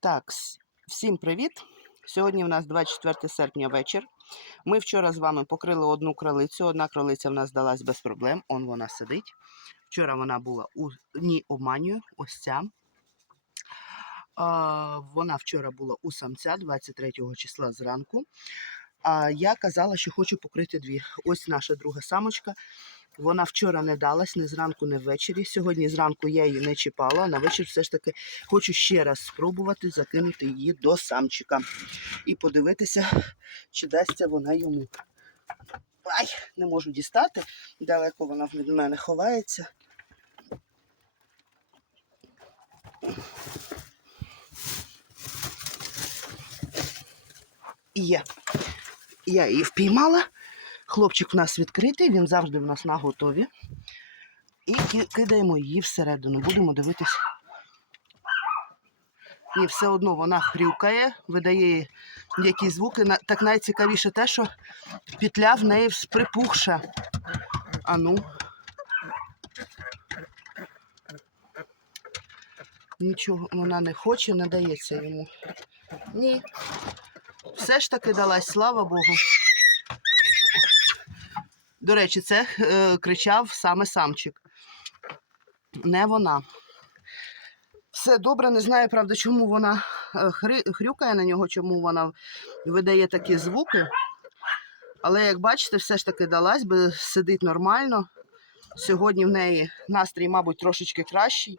Так, всім привіт! Сьогодні в нас 24 серпня вечір. Ми вчора з вами покрили одну кролицю. Одна кролиця в нас здалась без проблем. Он вона сидить. Вчора вона була у ні, обманюю, ось ця. Вона вчора була у самця 23 числа зранку. А я казала, що хочу покрити дві. Ось наша друга самочка. Вона вчора не далась, ні зранку, ні ввечері. Сьогодні зранку я її не чіпала, а на вечір все ж таки хочу ще раз спробувати закинути її до самчика і подивитися, чи дасться вона йому. Ай, не можу дістати. Далеко вона від мене ховається. І Є. Я її впіймала. Хлопчик в нас відкритий, він завжди в нас на готові. І кидаємо її всередину. Будемо дивитися. І все одно вона хрюкає, видає якісь звуки. Так найцікавіше те, що петля в неї припухша. А ну. Нічого вона не хоче, не дається йому. Ні. Все ж таки далась, слава Богу. До речі, це е, кричав саме самчик. Не вона. Все добре, не знаю, правда, чому вона е, хри, хрюкає на нього, чому вона видає такі звуки. Але, як бачите, все ж таки далась, бо сидить нормально. Сьогодні в неї настрій, мабуть, трошечки кращий.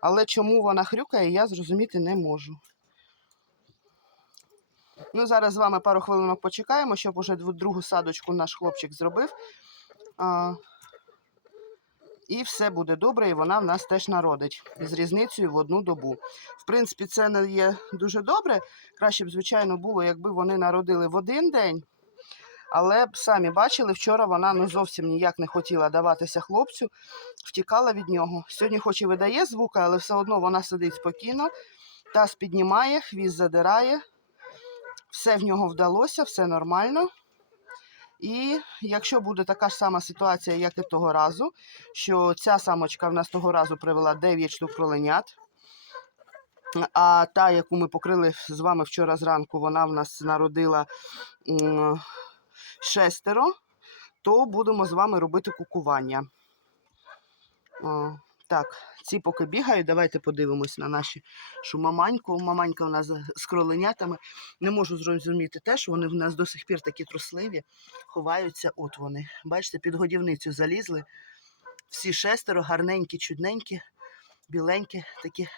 Але чому вона хрюкає, я зрозуміти не можу. Ну, зараз з вами пару хвилинок почекаємо, щоб уже другу садочку наш хлопчик зробив. А, і все буде добре, і вона в нас теж народить з різницею в одну добу. В принципі, це не є дуже добре. Краще б, звичайно, було, якби вони народили в один день. Але б самі бачили, вчора вона ну, зовсім ніяк не хотіла даватися хлопцю, втікала від нього. Сьогодні, хоч і видає звуки, але все одно вона сидить спокійно, таз піднімає, хвіст задирає. Все в нього вдалося, все нормально. І якщо буде така ж сама ситуація, як і того разу, що ця самочка в нас того разу привела 9 штук кроленят, а та, яку ми покрили з вами вчора зранку, вона в нас народила шестеро, то будемо з вами робити кукування. Так, ці поки бігають, давайте подивимось на наші шумаманьку. Маманька у нас з- кроленятами. Не можу зрозуміти те, що вони в нас до сих пір такі трусливі, ховаються. От вони. Бачите, під годівницю залізли. Всі шестеро, гарненькі, чудненькі, біленькі, такі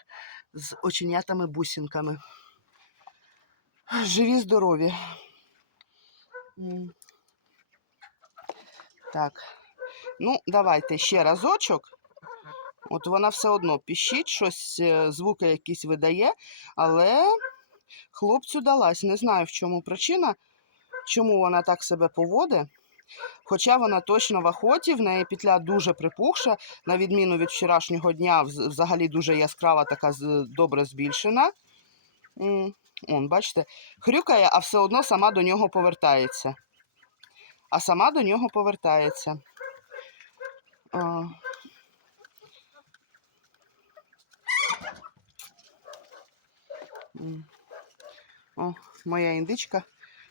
з оченятами-бусинками. Живі, здорові. Так. Ну, давайте ще разочок. От вона все одно піщить, щось, е, звуки якісь видає, але хлопцю далась. Не знаю, в чому причина, чому вона так себе поводить. Хоча вона точно в охоті, в неї петля дуже припухша, на відміну від вчорашнього дня, взагалі дуже яскрава, така добре збільшена. Он, бачите, хрюкає, а все одно сама до нього повертається. А сама до нього повертається. А, М. О, моя індичка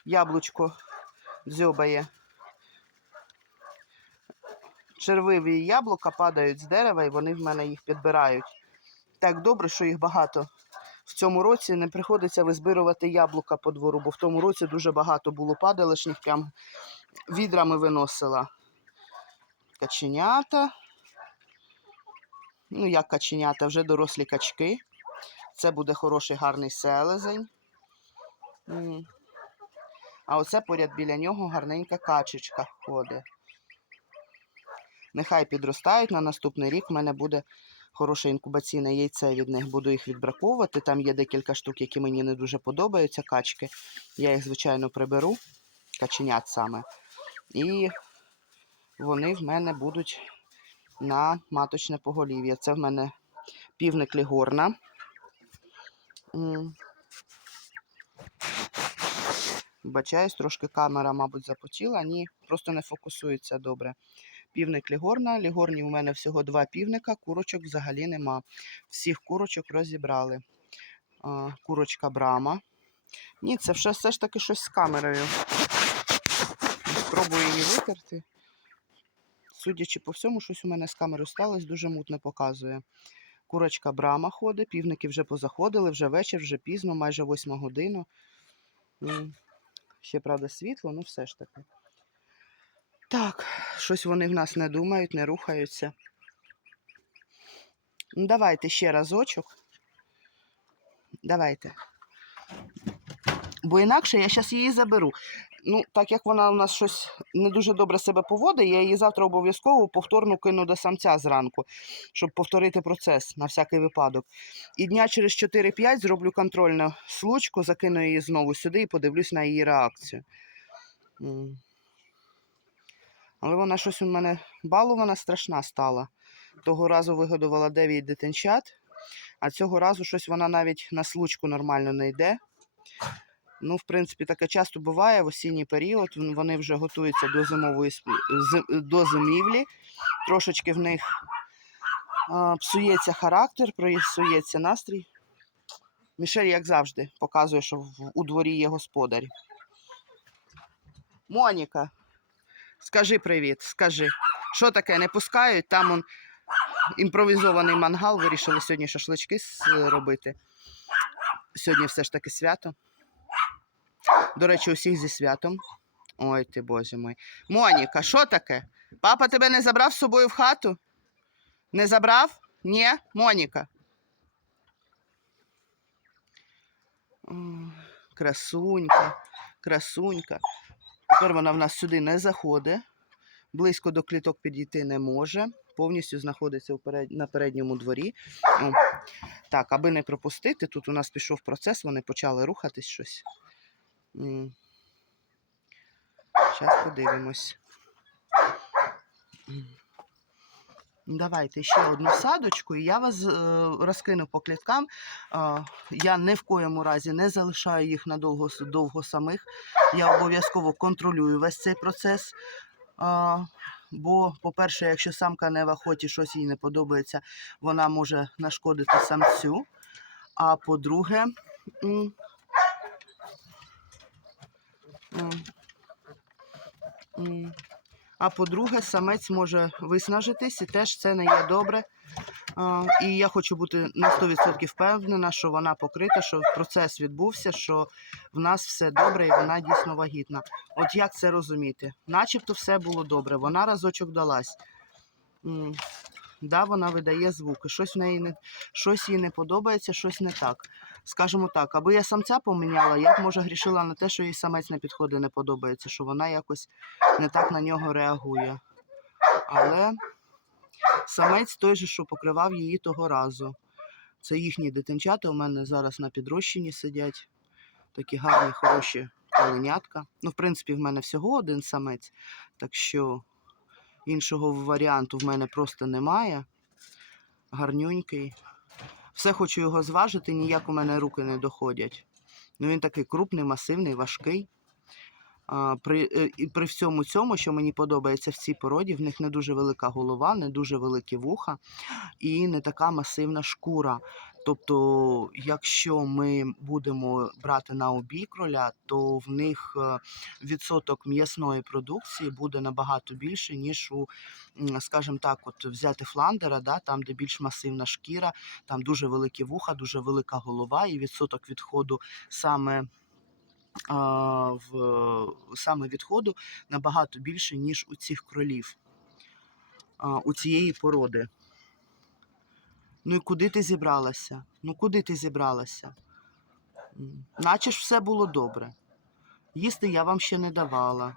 яблучко дзьобає. Червиві яблука падають з дерева і вони в мене їх підбирають. Так добре, що їх багато. В цьому році не приходиться визбирувати яблука по двору, бо в тому році дуже багато було падалишніх, прям відрами виносила. Каченята. Ну, як каченята, вже дорослі качки. Це буде хороший гарний селезень. А оце поряд біля нього гарненька качечка ходить. Нехай підростають на наступний рік. в мене буде хороше інкубаційне яйце від них. Буду їх відбраковувати. Там є декілька штук, які мені не дуже подобаються, качки. Я їх, звичайно, приберу, каченят саме. І вони в мене будуть на маточне поголів'я. Це в мене півник лігорна. М. Вибачаюсь, трошки камера, мабуть, запотіла. Ні, просто не фокусується добре. Півник Лігорна. Лігорні у мене всього два півника, курочок взагалі нема. Всіх курочок розібрали. Курочка Брама. Ні, це все, все ж таки щось з камерою. Спробую її витерти. Судячи по всьому, щось у мене з камерою сталося, дуже мутно показує. Курочка Брама ходить, півники вже позаходили, вже вечір, вже пізно, майже восьма година. Ще, правда, світло, ну все ж таки. Так, щось вони в нас не думають, не рухаються. Ну, давайте ще разочок. Давайте. Бо інакше я зараз її заберу. Ну, так як вона у нас щось не дуже добре себе поводить, я її завтра обов'язково повторно кину до самця зранку, щоб повторити процес на всякий випадок. І дня через 4-5 зроблю контрольну случку, закину її знову сюди і подивлюсь на її реакцію. Але вона щось у мене балована страшна стала. Того разу вигодувала 9 дитинчат, а цього разу щось вона навіть на случку нормально не йде. Ну, в принципі, таке часто буває в осінній період. Вони вже готуються до зимової до зимівлі. Трошечки в них а, псується характер, псується настрій. Мішель, як завжди, показує, що у дворі є господар. Моніка, скажи привіт, скажи. Що таке, не пускають? Там он імпровізований мангал, вирішили сьогодні шашлички с- робити. Сьогодні все ж таки свято. До речі, усіх зі святом. Ой ти боже мой. Моніка, що таке? Папа тебе не забрав з собою в хату? Не забрав? Ні, Моніка. Красунька, красунька. Тепер вона в нас сюди не заходить, близько до кліток підійти не може, повністю знаходиться на передньому дворі. Так, аби не пропустити, тут у нас пішов процес, вони почали рухатись щось. Зараз подивимось. Давайте ще одну садочку, і я вас е, розкину по кліткам. Я ні в коєму разі не залишаю їх надовго довго самих. Я обов'язково контролюю весь цей процес. Бо, по-перше, якщо самка не в охоті, щось їй не подобається, вона може нашкодити самцю. А по-друге, а по-друге, самець може виснажитись, і теж це не є добре. І я хочу бути на 100% впевнена, що вона покрита, що процес відбувся, що в нас все добре і вона дійсно вагітна. От як це розуміти? Начебто все було добре, вона разочок далась. Да, вона видає звуки, щось в неї не щось їй не подобається, щось не так. Скажімо так, аби я самця поміняла, я б може грішила на те, що їй самець не підходить, не подобається, що вона якось не так на нього реагує. Але самець той же, що покривав її того разу. Це їхні дитинчата у мене зараз на підрощенні сидять. Такі гарні, хороші оленятка. Ну, в принципі, в мене всього один самець, так що іншого варіанту в мене просто немає. Гарнюнький. Все хочу його зважити, ніяк у мене руки не доходять. Ну, він такий крупний, масивний, важкий. А, при, е, і при всьому цьому, що мені подобається в цій породі, в них не дуже велика голова, не дуже великі вуха і не така масивна шкура. Тобто, якщо ми будемо брати на обій кроля, то в них е, відсоток м'ясної продукції буде набагато більше, ніж у, скажімо так, от взяти фландера, да, там, де більш масивна шкіра, там дуже великі вуха, дуже велика голова, і відсоток відходу саме в саме відходу набагато більше, ніж у цих кролів, у цієї породи. Ну і куди ти зібралася? Ну куди ти зібралася? Наче ж все було добре. Їсти я вам ще не давала.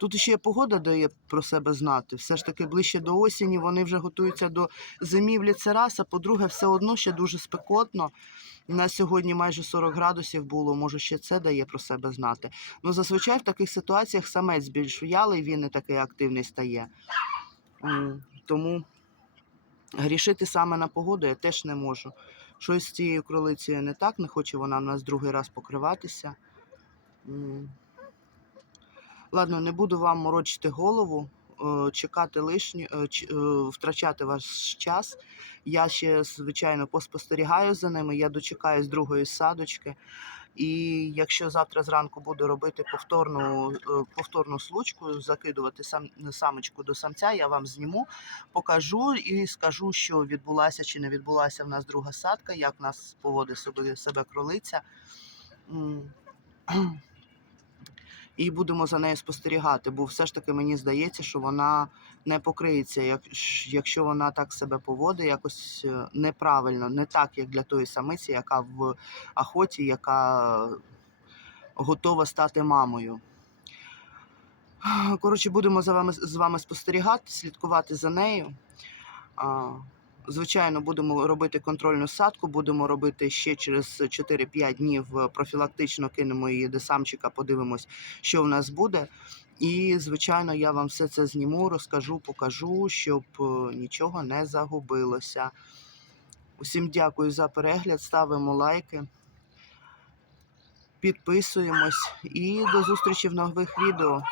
Тут ще погода дає про себе знати. Все ж таки ближче до осені вони вже готуються до зимівлі. Це раз, а по-друге, все одно ще дуже спекотно. На сьогодні майже 40 градусів було, може ще це дає про себе знати. Ну, зазвичай в таких ситуаціях самець більш в'ялий, він не такий активний стає. Тому грішити саме на погоду я теж не можу. Щось з цією кролицею не так, не хоче вона в нас другий раз покриватися. Ладно, не буду вам морочити голову. е, чекати лишнє, е, е, втрачати ваш час. Я ще, звичайно, поспостерігаю за ними. Я дочекаюсь другої садочки. І якщо завтра зранку буду робити повторну, е, повторну случку, закидувати сам, самочку до самця, я вам зніму, покажу і скажу, що відбулася чи не відбулася в нас друга садка, як в нас поводить себе, себе кролиця. І будемо за нею спостерігати, бо все ж таки мені здається, що вона не покриється, якщо вона так себе поводить, якось е, неправильно, не так, як для тої самиці, яка в охоті, яка готова стати мамою. Коротше, будемо за вами, з вами спостерігати, слідкувати за нею. Звичайно, будемо робити контрольну садку, будемо робити ще через 4-5 днів е, профілактично кинемо її до самчика, подивимось, що в нас буде. І, звичайно, я вам все це зніму, розкажу, покажу, щоб е, нічого не загубилося. Усім дякую за перегляд, ставимо лайки, підписуємось і до зустрічі в нових відео.